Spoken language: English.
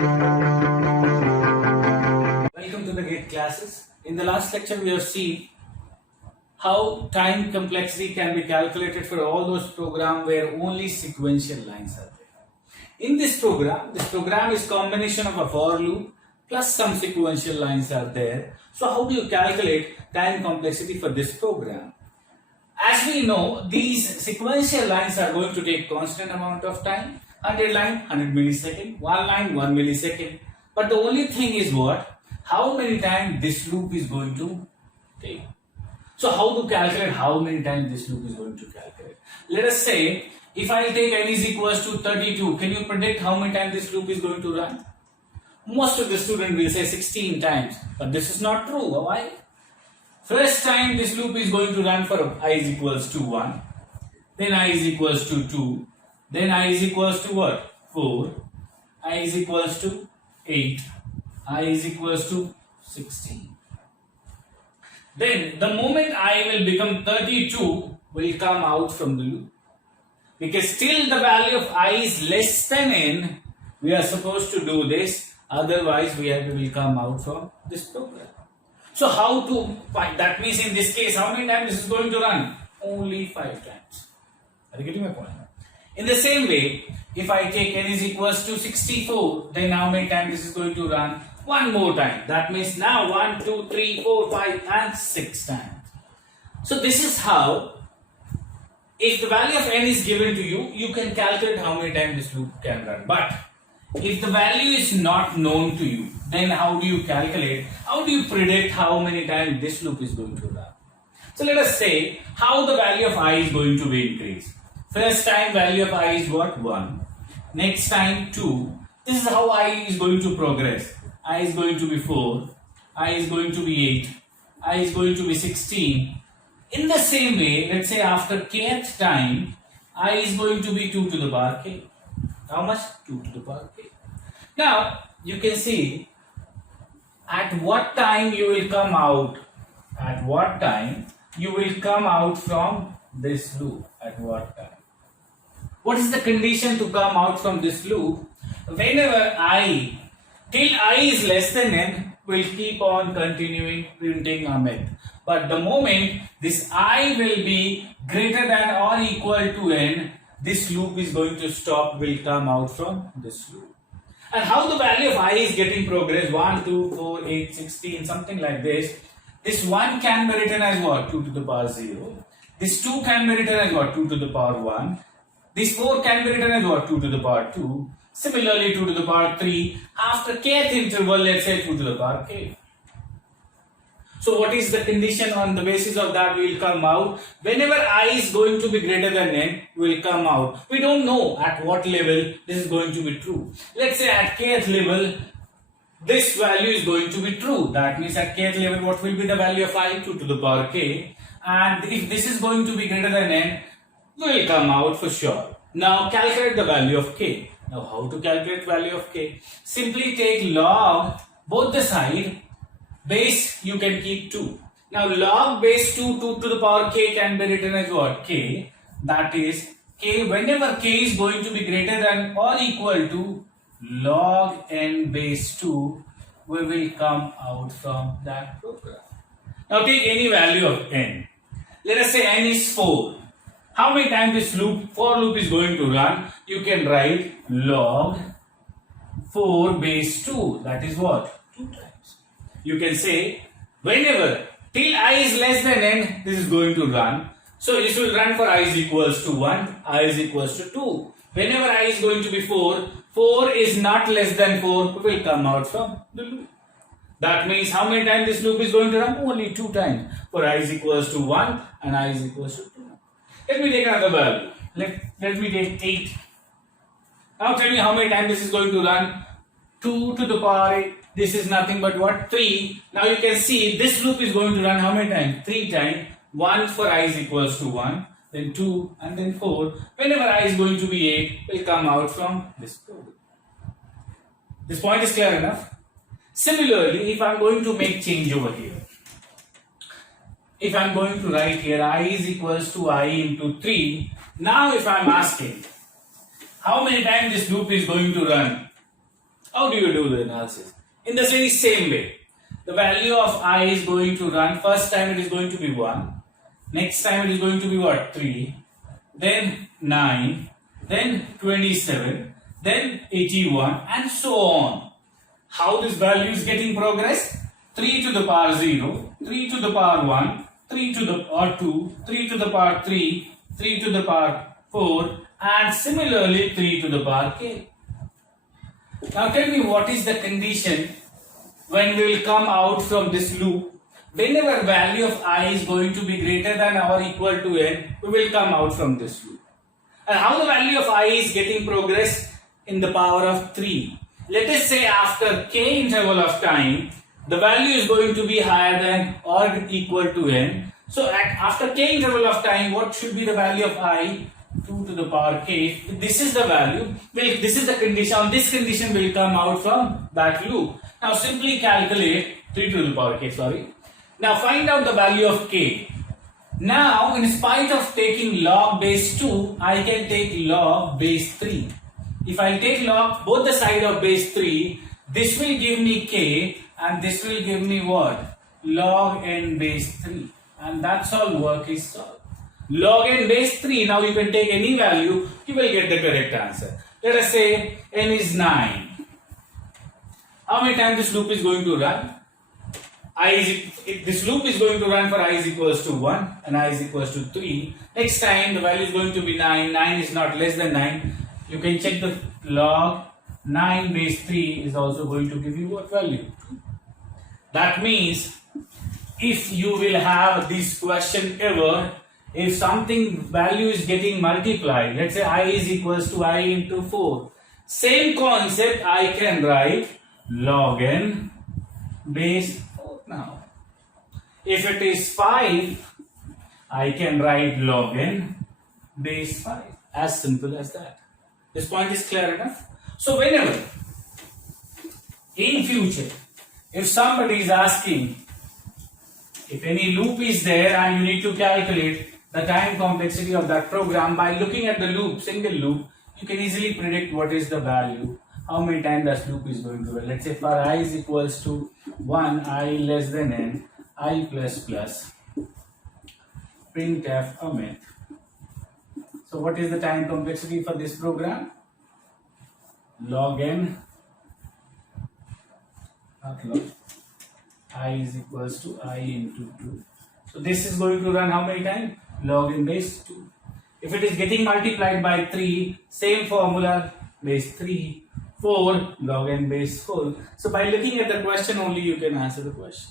Welcome to the GATE classes. In the last lecture we have seen how time complexity can be calculated for all those programs where only sequential lines are there. In this program is combination of a for loop plus some sequential lines are there. So how do you calculate time complexity for this program? As we know, these sequential lines are going to take constant amount of time. 100 line, 100 millisecond, 1 line, 1 millisecond. But the only thing is what? How many times this loop is going to take. So how to calculate how many times this loop is going to calculate? Let us say, if I take n is equals to 32, can you predict how many times this loop is going to run? Most of the students will say 16 times, but this is not true. Why? First time this loop is going to run for I is equals to 1, then I is equals to 2, then I is equals to what? 4, I is equals to 8, I is equals to 16. Then the moment I will become 32 will come out from the loop. Because still the value of I is less than n, we are supposed to do this, otherwise we will come out from this program. So how to find? That means in this case, how many times this is going to run? Only 5 times. Are you getting my point? In the same way, if I take n is equals to 64, then how many times this is going to run? One more time. That means now 1, 2, 3, 4, 5 and 6 times. So this is how, if the value of n is given to you, you can calculate how many times this loop can run. But if the value is not known to you, then how do you calculate? How do you predict how many times this loop is going to run? So let us say how the value of I is going to be increased. First time value of I is what? 1. Next time 2. This is how I is going to progress. I is going to be 4. I is going to be 8. I is going to be 16. In the same way, let's say after kth time, I is going to be 2 to the power k. How much? 2 to the power k. Now, you can see at what time you will come out. At what time you will come out from this loop. At what time? What is the condition to come out from this loop? Whenever I, till I is less than n, will keep on continuing printing a myth. But the moment this I will be greater than or equal to n, this loop is going to stop, will come out from this loop. And how the value of I is getting progress, 1, 2, 4, 8, 16, something like this. This 1 can be written as what? 2 to the power 0. This 2 can be written as what? 2 to the power 1. This 4 can be written as what? 2 to the power 2. Similarly, 2 to the power 3. After kth interval, let's say 2 to the power k. So what is the condition? On the basis of that we will come out. Whenever I is going to be greater than n, we will come out. We don't know at what level this is going to be true. Let's say at kth level, this value is going to be true. That means at kth level, what will be the value of I? 2 to the power k. And if this is going to be greater than n, we will come out for sure. Now calculate the value of k. Now how to calculate value of k? Simply take log both the side. Base you can keep 2. Now log base 2 to the power k can be written as what? K. That is k, whenever k is going to be greater than or equal to log n base 2, we will come out from that program. Now take any value of n. Let us say n is 4. How many times this for loop is going to run? You can write log 4 base 2. That is what? 2 times. You can say whenever till I is less than n, this is going to run. So this will run for I is equals to 1, I is equals to 2. Whenever I is going to be 4, 4 is not less than 4, it will come out from the loop. That means how many times this loop is going to run? Only 2 times. For I is equals to 1 and I is equals to 2. Let me take another value. Let me take 8. Now tell me how many times this is going to run? 2 to the power 8. This is nothing but what? 3. Now you can see this loop is going to run how many times? 3 times. 1 for I is equals to 1, then 2 and then 4. Whenever I is going to be 8, will come out from this program. This point is clear enough? Similarly, if I am going to make change over here, if I am going to write here I is equals to I into 3, now if I am asking how many times this loop is going to run, How do you do the analysis? In the very same way. The value of I is going to run, first time it is going to be 1, next time it is going to be what? 3, then 9, then 27, then 81 and so on. How this value is getting progress? 3 to the power 0, 3 to the power 1, 3 to the power 2, 3 to the power 3, 3 to the power 4 and similarly 3 to the power k. Now tell me what is the condition when we will come out from this loop. Whenever value of I is going to be greater than or equal to n, we will come out from this loop. And how the value of I is getting progress? In the power of 3. Let us say after k interval of time, the value is going to be higher than or equal to n. So after k interval of time, what should be the value of I? 2 to the power k. This is the value. Well, this is the condition. On this condition, we will come out from that loop. Now simply calculate 3 to the power k, Now find out the value of k. Now in spite of taking log base 2, I can take log base 3. If I take log both the side of base 3, this will give me k and this will give me what? Log n base 3. And that's all, work is solved. Log n base 3, now you can take any value, you will get the correct answer. Let us say n is 9. How many times this loop is going to run? This loop is going to run for I is equals to 1 and I is equals to 3. Next time the value is going to be 9. 9 is not less than 9. You can check the log 9 base 3 is also going to give you what value? That means if you will have this question ever, if something value is getting multiplied, let's say I is equals to I into 4. Same concept, I can write log n base 4 now. If it is 5, I can write log n base 5. As simple as that. This point is clear enough? So whenever, in future, if somebody is asking, if any loop is there and you need to calculate the time complexity of that program by looking at the loop, single loop, you can easily predict what is the value, how many times that loop is going to run. Let's say for I is equals to 1, I less than n, I plus plus, printf omit. So what is the time complexity for this program? Log n, not log, I is equals to I into 2. So this is going to run how many times? Log n base 2. If it is getting multiplied by 3, same formula, base 3, 4, log n base 4. So by looking at the question only, you can answer the question.